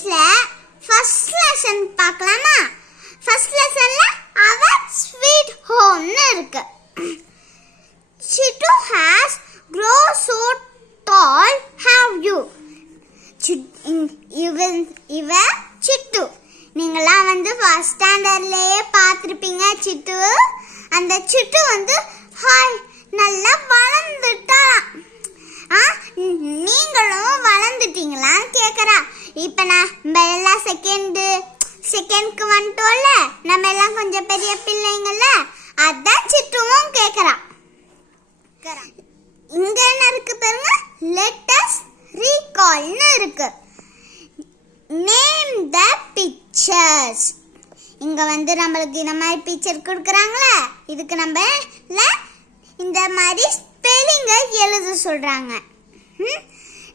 இங்கிலீஷ்ல first lesson பார்க்கலாமா? First லெசன்ல our sweet home னு இருக்கு. Chittu has grow so tall, have you? இவ சிட்டு. நீங்களாம் ஃபர்ஸ்ட் ஸ்டாண்டர்ட்லயே பார்த்திருப்பீங்க சிட்டு. அந்த சிட்டு ஹாய் நல்லா வளர்ந்துட்டான். நீங்களும் வளர்ந்துட்டீங்களான்னு கேட்குறா. இப்போ நம்ம எல்லாம் செகண்ட்க்கு வந்துட்டோம்ல, நம்ம எல்லாம் கொஞ்சம் பெரிய பிள்ளைங்கள்ல, அதான் சிட்டுவும் கேட்குறா. இங்க என்ன இருக்கு பாருங்க, லெட் அஸ் ரீகால்னு இருக்கு. Name the pictures. இங்க நம்மளுக்கு இந்த மாதிரி பிக்சர் கொடுக்குறாங்களே, இதுக்கு நம்ம இந்த மாதிரி ஸ்பெல்லிங்க எழுத சொல்றாங்க.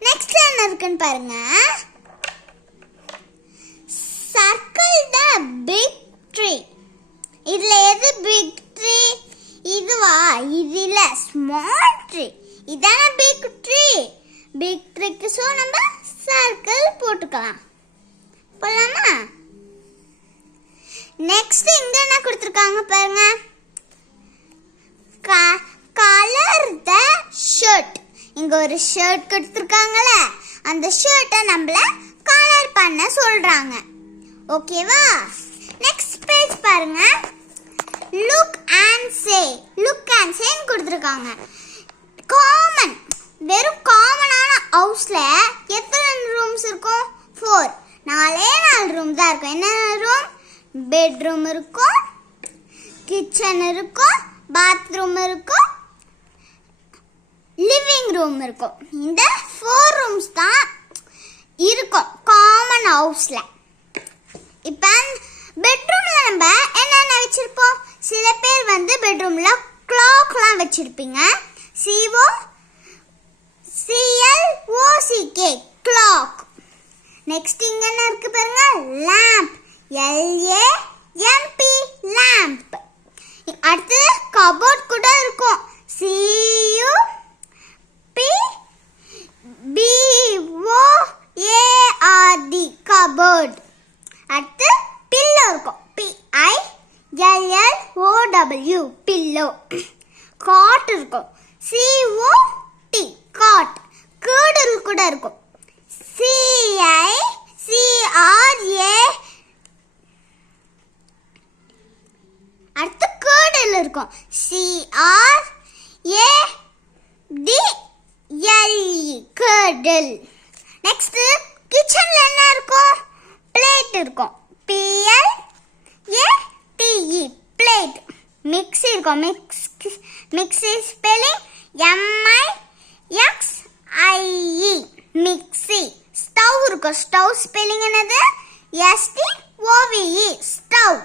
நெக்ஸ்ட் என்ன இருக்குன்னு பாருங்க. Circle the big tree. இதுல எது பிக் ட்ரீ? இதுவா? இது இல்ல, ஸ்மால் ட்ரீ. இதான பிக் ட்ரீ. பிக் ட்ரீக்கு சோ நம்ம சர்க்கிள் போட்டுக்கலாம். போலாமா? நெக்ஸ்ட் இங்க என்ன கொடுத்திருக்காங்க பாருங்க. Colour the shirt. இங்க ஒரு ஷர்ட் கொடுத்திருக்காங்கல, அந்த ஷர்ட்டை நம்மள கலர் பண்ண சொல்றாங்க. ஓகேவா? நெக்ஸ்ட் பேஜ் பாருங்க. Look and say. Look and say கொடுத்திருக்காங்க. காமன், வெறும் காமனான ஹவுஸ்ல எத்தனை ரூம்ஸ் இருக்கும்? 4. 4 ரூம் தான் இருக்கும். என்ன ரூம்? பெட்ரூம் இருக்கும், கிச்சன் இருக்கும், பாத்ரூம் இருக்கும், லிவிங் ரூம் இருக்கும். இந்த 4 ரூம்ஸ் தான் இருக்கும் காமன் ஹவுஸ்ல. இப்போ பெட்ரூம்ல நம்ம என்னென்ன வச்சிருப்போம்? சில பேர் பெட்ரூம்ல கிளாக்லாம் வச்சிருப்பீங்க. CLOCK clock. நெக்ஸ்ட் இங்க என்ன இருக்கு பாருங்க, லேம்ப். LAMP lamp. அடுத்து கபோர்ட் கூட இருக்கும். CUPBOARD cupboard. அடுத்து பில்லோ இருக்கும். PILLOW pillow. காட் இருக்கும். COT cot. கேர்டல் கூட இருக்கும். CICRA. அடுத்து கேர்டல் இருக்கும். CRADLE girdle. நெக்ஸ்ட் கிச்சன்ல என்ன இருக்கும்? பிளேட் இருக்கும். PLATE plate. மிக்ஸி இருக்கும். Mixie spelling MIXIE mixie. Stove இருக்கும். ஸ்டவ் ஸ்பெல்லிங் என்னது? STOVE stove.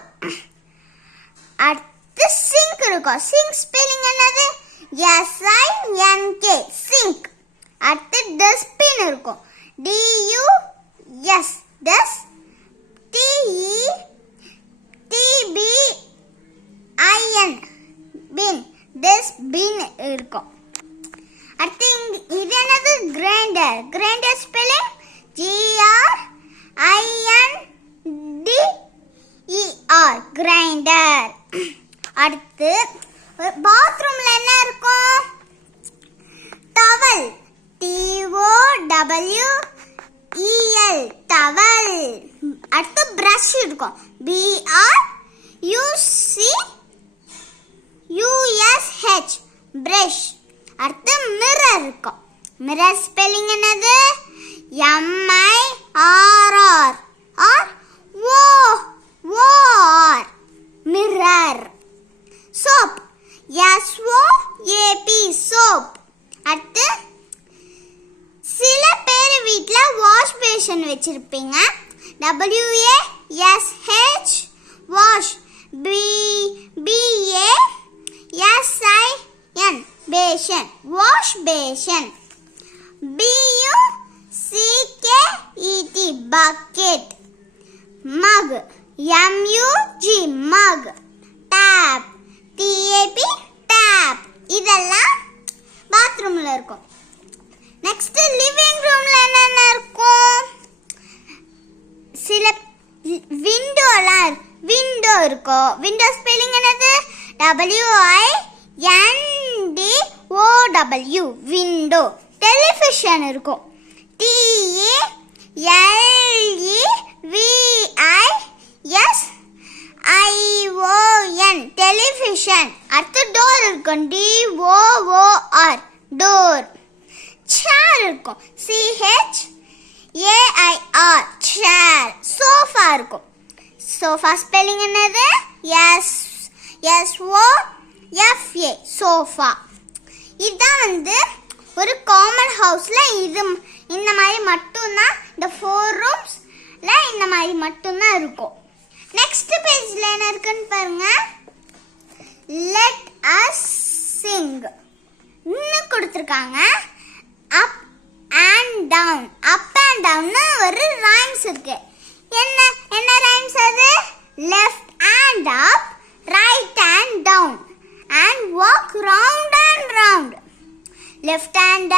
அடுத்து சிங்க் இருக்கும். சிங்க் ஸ்பெல்லிங் என்னது? SINK sink. அடுத்து டஸ்ட்பின் இருக்கும். DUS டஸ். TETBIN bin. டஸ்ட்பின் இருக்கும். அடுத்து இது என்னது? Grinder. Grinder spelling GRINDER grinder. அடுத்து பாத்ரூம்ல என்ன இருக்கும்? டவல். TOWEL towel. அடுத்து பிரஷ் இருக்கும். BRUSH brush. அடுத்து மிரர் இருக்கும். மிரர் ஸ்பெல்லிங் என்னது? MIRROR mirror. Soap. SOAP soap. அடுத்து சில பேர் வீட்ல வாஷ் பேஷன் வச்சிருப்பீங்க. WASH wash. BASIN basin. Wash basin. BUCKET bucket. Mug. MUG mug. Tap. TAP tap. இதெல்லாம் பாத்ரூம்ல இருக்கும். நெக்ஸ்ட் லிவிங் ரூம்ல என்னென்ன இருக்கும்? இருக்கும். விண்டோ ஸ்பெல்லிங் என்னது? WINDOW window. டெலிவிஷன் இருக்கும். TELEVISION television. அடுத்து டோர் இருக்கும். DOOR door. சேர் இருக்கும். CHAIR chair. சோஃபா இருக்கும். சோஃபா ஸ்பெல்லிங் என்னது? SOFA sofa. இதுதான் ஒரு காமன் ஹவுஸ்ல இந்த மாதிரி மட்டும்தான், இந்த 4 ரூம்ஸ்ல இந்த மாதிரி மட்டும்தான் இருக்கும். நெக்ஸ்ட் பேஜ்ல என்ன இருக்குன்னு பாருங்க. லெட் அஸ் சிங் இன்னும் கொடுத்துருக்காங்க. Up and down. Up and down ஒரு ரைம்ஸ் இருக்கு. என்ன ரைம்ஸ் அது? Left hand up, right hand down and walk round and round. Left hand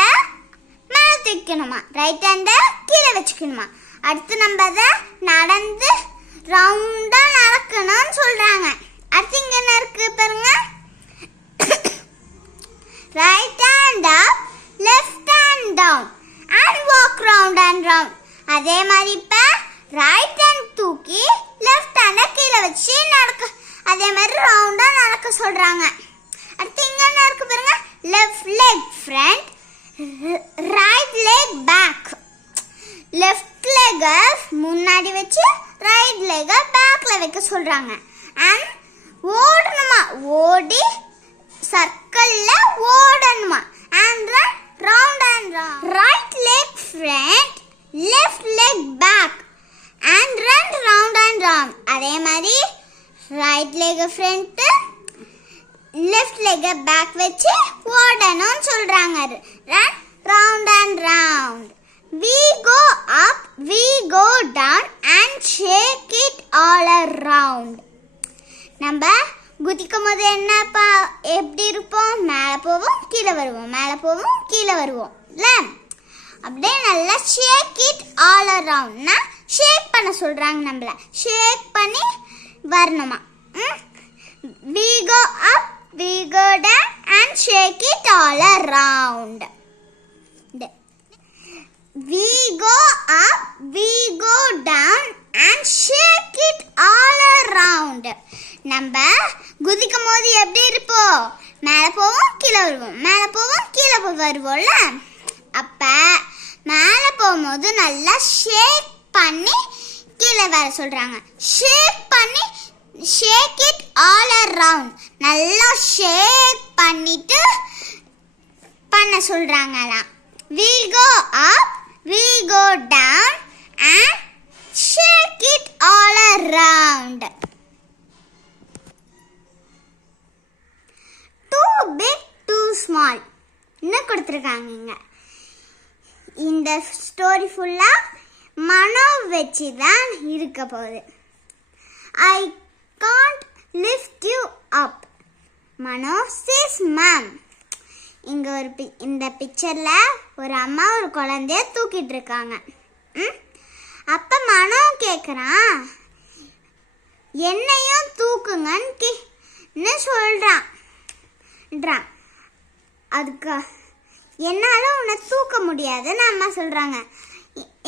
மேலே தூக்கணுமா, ரைட் ஹேண்ட கீழே வச்சுக்கணுமா. அடுத்து நம்ம அதை நடந்து ரவுண்டா நடக்கணும்னு சொல்றாங்க. அடுத்து இங்க என்ன இருக்கு பாருங்க. Right hand up, left hand down and walk round and round. அதே மாதிரி இப்ப ரைட் ஹேண்ட் தூக்கி லெஃப்ட் ஹேண்ட கீழே வச்சு நடக்க, அதே மாதிரி ரவுண்டா நடக்க சொல்றாங்க. அடுத்து இங்க என்ன இருக்கு பாருங்க. Left leg front, right leg back. Left leg முன்னாடி வச்சு ரைட் லெக் பேக்ல வைக்க சொல்றாங்க. அண்ட் ஓடணுமா, ஓடி சர்க்கிள்ல ஓடணுமா. And run round and round. Right leg front, left leg back and run round and round. அதே மாதிரி right leg front, left leg back வச்சு ஓடணும்னு சொல்றாங்க. Run round and round. We go up, we go down and shake it all around. நம்ம குதிக்கும் போது என்னப்பா எப்படி இருப்போம்? மேலே போவோம் கீழே வருவோம், மேலே போவோம் கீழே வருவோம் இல்ல. அப்படியே நல்லா ஷேக் இட் ஆல் அரவுண்ட்னா ஷேக் பண்ண சொல்றாங்க. நம்மள ஷேக் பண்ணி வரணுமா. We go up, we go down and shake it all around. We go up, we go down and shake it all around. நம்ம குதிக்கும் போது எப்படி இருப்போம்? மேலே போவோம் கீழே வருவோம், மேலே போவோம் கீழே வருவோம்ல. அப்ப மேலே போகும்போது நல்லா ஷேக் பண்ணி கீழே வர சொல்றாங்க. ஷேக் பண்ணி ஷேக் இட் ஆல் அரவுண்ட். நல்லா ஷேக் பண்ணிட்டு பண்ண சொல்றாங்களாம். We go up, we go down and shake it all around. Too big, too small. இன்னும் கொடுத்துருக்காங்க. இந்த ஸ்டோரி ஃபுல்லா மனோ வச்சு தான் இருக்க போகுது. I can't lift you up. Mano says ma'am. இங்க இந்த பிக்சர்ல ஒரு அம்மா ஒரு குழந்தைய தூக்கிட்டு இருக்காங்க. அப்ப மனோ கேக்குறான், என்னையும் தூக்குங்கன்னு சொல்றான். அதுக்கு என்னால உன்னை தூக்க முடியாதுன்னு அம்மா சொல்றாங்க.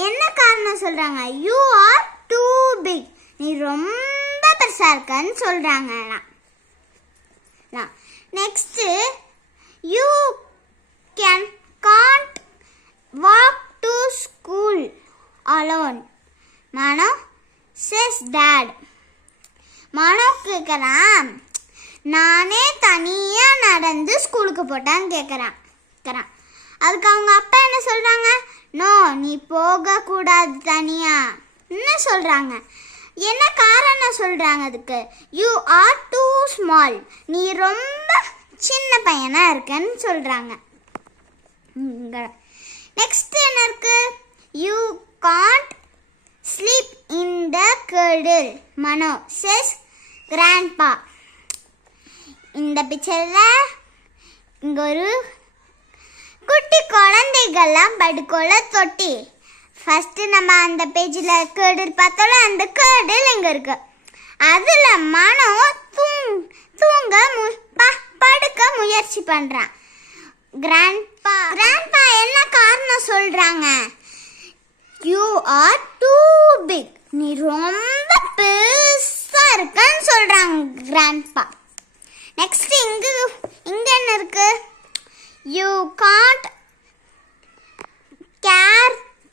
என்ன காரணம் சொல்றாங்க? You are too big. நீ ரொம்ப பெருசா இருக்கன்னு சொல்றாங்க. Next you can't walk to school alone. Mano says dad. Mano கேக்குறான், நானே தனியா நடந்து ஸ்கூலுக்கு போட்டான்னு கேக்குறான். அதுக்கு அவங்க அப்பா என்ன சொல்றாங்க? நோ, நீ போக கூடாது தனியா சொல்றாங்க. என்ன காரணம் சொல்றாங்க அதுக்கு? You are too small. நீ ரொம்ப சின்ன பையனா இருக்கன்னு சொல்றாங்க. நெக்ஸ்ட் என்ன இருக்கு? You can't sleep in the cradle. Mano says grandpa. இந்த பிக்சர்ல இங்க ஒரு குட்டி குழந்தைகள்லாம் படுக்கோல தொட்டி. ஃபர்ஸ்ட் நம்ம அந்த பேஜில் கர்டில் பார்த்தோம்ல, அந்த கர்டில் எங்க இருக்கு? அதுல மனோ தூங்க படுக்க முயற்சி பண்றான். கிராண்ட்பா என்ன காரணம் சொல்றாங்க? யூ ஆர் டூ பிக், நீ ரொம்ப பெருசா இருக்கன்னு சொல்றாங்க கிராண்ட்பா. நெக்ஸ்ட் இங்க என்ன இருக்கு? You Gantt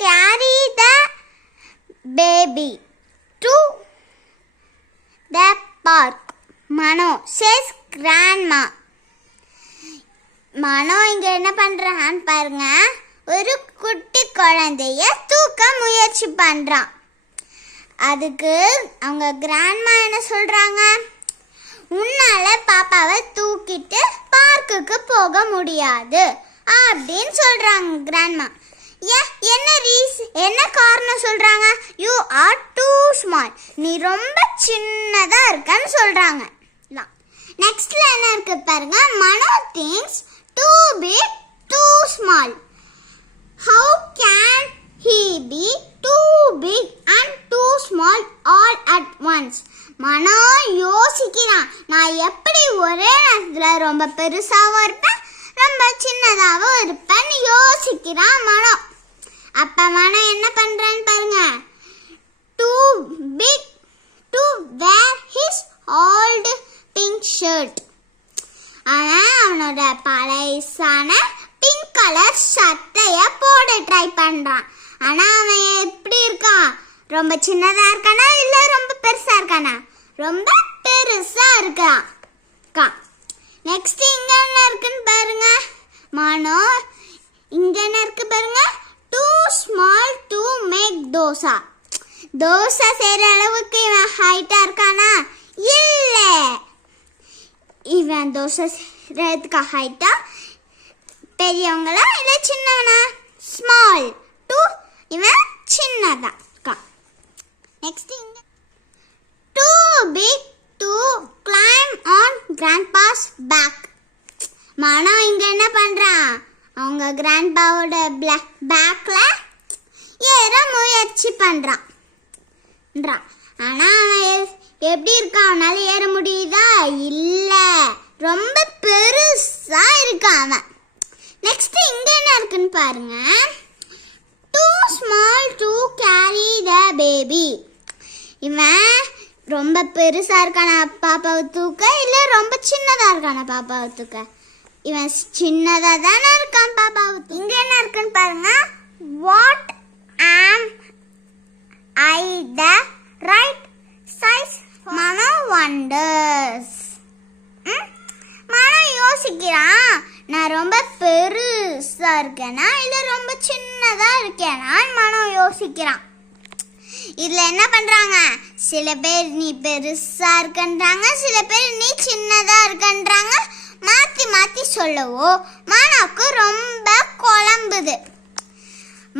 carry the baby to the park, Mano says grandma. மனோ இங்க என்ன பண்றான்னு பாருங்க, ஒரு குட்டி குழந்தைய தூக்க முயற்சி பண்றான். அதுக்கு அவங்க கிராண்ட்மா என்ன சொல்றாங்க? உன்னால பாப்பாவை தூக்கிட்டு பார்க்குக்கு போக முடியாது அப்படின்னு சொல்றாங்க கிராண்ட்மா. என்ன காரணம் சொல்றாங்க? யூ ஆர் டூ ஸ்மால், நீ ரொம்ப சின்னதா இருக்கன்னு சொல்றாங்க. நெக்ஸ்ட்ல என்ன இருக்கு பாருங்க, மனோ things too big too small, how can he be too big and too small all at once? மனோ யோசிக்கிறான், நான் எப்படி ஒரே நேரத்துல ரொம்ப பெருசாவும் இருப்பேன் ரொம்ப சின்னதாவும் இருப்பேன்னு யோசிக்கிறான் மனோ. அப்ப மனோ என்ன பண்றான்னு பாருங்க, too big to wear his old pink shirt. அவனோட பழையசான பிங்க் கலர் சட்டைய போட ட்ரை பண்றான். ஆனா அவன் எப்படி இருக்கான்? ரொம்ப சின்னதா இருக்கானா இல்ல ரொம்ப பெருசா இருக்கானா? ரொம்ப பெருசா இருக்கான். நெக்ஸ்ட் இங்க என்ன இருக்குன்னு பாருங்க, மனோ இங்க என்ன இருக்கு பாருங்க, too small to make dosa. Dosa செய்யற அளவுக்கு இவன் ஹைட்டா இருக்கானா? இல்ல, இவன் தோசை செய்யறதுக்கு ஹைட்டா பெரியவங்களா இல்ல சின்னவனா? ஸ்மால் டு, இவன் சின்னதா இருக்கான். நெக்ஸ்ட் இங்க too big to climb on grandpa's back. மனோ இங்க என்ன பண்றான்? அவங்க கிராண்ட்பாவோட பேக்ல ஏற முயற்சி பண்றான். ஆனா அவன் எப்படி இருக்கான்? அவனால ஏற முடியுதா? இல்ல, ரொம்ப பெருசா இருக்கான் அவன். நெக்ஸ்ட் இங்க என்ன இருக்குன்னு பாருங்க, too small to carry the baby. இவன் ரொம்ப பெருசா இருக்கான பாப்பாவை தூக்க இல்ல ரொம்ப சின்னதா இருக்கான பாப்பாவை தூக்க? இவன் சின்னதா தானே இருக்கான் பாப்பாவை. இங்க என்ன இருக்குன்னு பாருங்க, what am I the right size? Mano wonders. மனோ யோசிக்கிறான், நான் ரொம்ப பெருசா இருக்கேனா இல்ல ரொம்ப சின்னதா இருக்கேனா? மனோ யோசிக்கிறான். இதுல என்ன பண்றாங்க, சில பேர் நீ பெருசா இருக்கன்றாங்க, சில பேர் நீ சின்னதா இருக்கன்றாங்க. மாத்தி மாத்தி சொல்லவோ மனோக்கு ரொம்ப குழம்புது.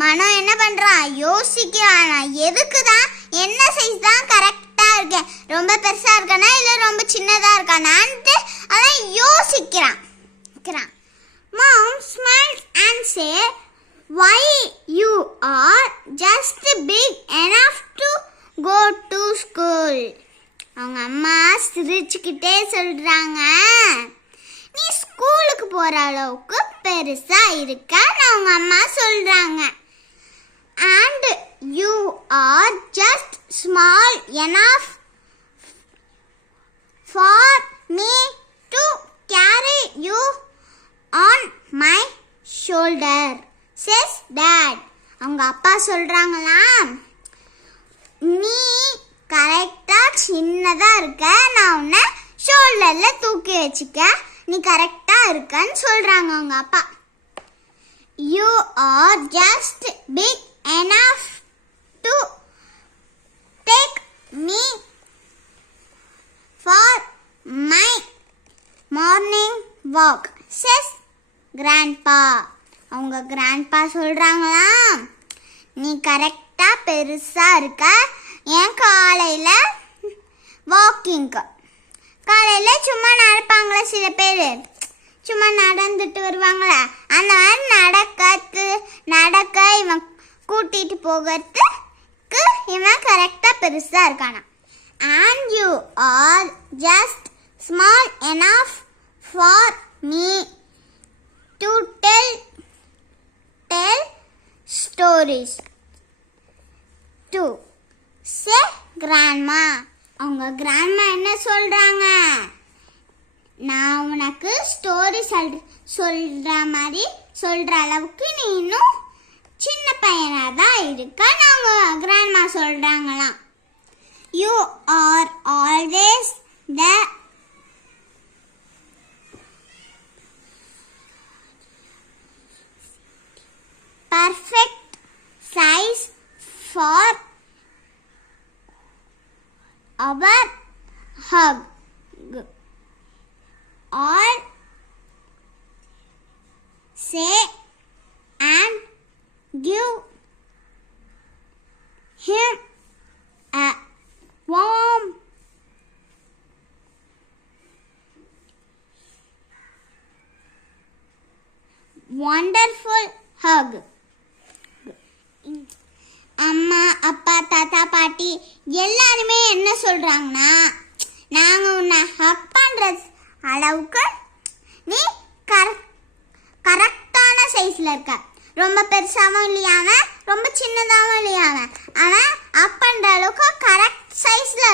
மனோ என்ன பண்றான்? யோசிக்கிறான், நான் எதுக்குதான் என்ன சைஸ் தான் கரெக்டா இருக்கேன், ரொம்ப பெருசா இருக்கானா இல்ல ரொம்ப சின்னதா இருக்கானான்ட்டு அதான் யோசிக்கிறான். Mom smiles and say, why you are just big enough to go to school. அவங்க அம்மா சிரிச்சுக்கிட்டே சொல்றாங்க, நீ ஸ்கூலுக்கு போற அளவுக்கு பெருசா இருக்கன்னு அவங்க அம்மா சொல்றாங்க. and you are just small enough for me to carry you on my shoulder, says dad. அவங்க அப்பா சொல்றாங்களாம், நீ கரெக்டா சின்னதா இருக்க, நான் உன்னை ஷோல்டர்ல தூக்கி வச்சுக்க, நீ கரெக்டா இருக்கன்னு சொல்றாங்க அவங்க அப்பா. You are just big enough to take me for my morning walk, says grandpa. அவங்க கிராண்ட்பா சொல்றாங்களாம், நீ கரெக்டா பெருசா இருக்க, ஏன் காலையில வாக்கிங்க்கு காலையில சும்மா நடப்பாங்களே சில பேர், சும்மா நடந்துட்டு வருவாங்களே, அந்த மாதிரி நடக்க இவன் கூட்டிட்டு போகிறதுக்கு இவன் கரெக்டா பெருசா இருக்கானா. and you are just small enough for me to tell stories to say grandma. அவங்க grandma என்ன சொல்றாங்க? நான் உனக்கு ஸ்டோரி சொல்ற மாதிரி சொல்ற அளவுக்கு நீ இன்னும் சின்ன பையனா தான் இருக்க. நாங்க grandma சொல்றாங்களாம். You are always the perfect size for our hug. Or say and give him a warm wonderful hug. அம்மா அப்பா தாத்தா பாட்டி எல்லாருமே என்ன சொல்றாங்கன்னா, நாங்க உன்னை ஹக் பண்ற அளவுக்கு நீ கரெக்டான சைஸ்ல இருக்க. ரொம்ப பெருசாவும் இல்லையாம ரொம்ப சின்னதாகவும் இல்லையாம அவன் அப் பண்ற அளவுக்கு கரெக்ட் சைஸ்ல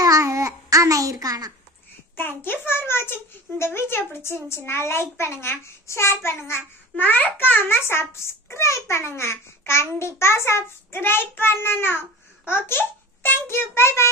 அவன் இருக்கானா. தேங்க்யூ ஃபார் வாட்சிங். இந்த வீடியோ பிடிச்சிருந்துச்சுன்னா லைக் பண்ணுங்க, ஷேர் பண்ணுங்க, மறக்காம சப்ஸ்கிரைப் பண்ணுங்க. கண்டிப்பா சப்ஸ்கிரைப் பண்ணணும். Okay, thank you, bye by.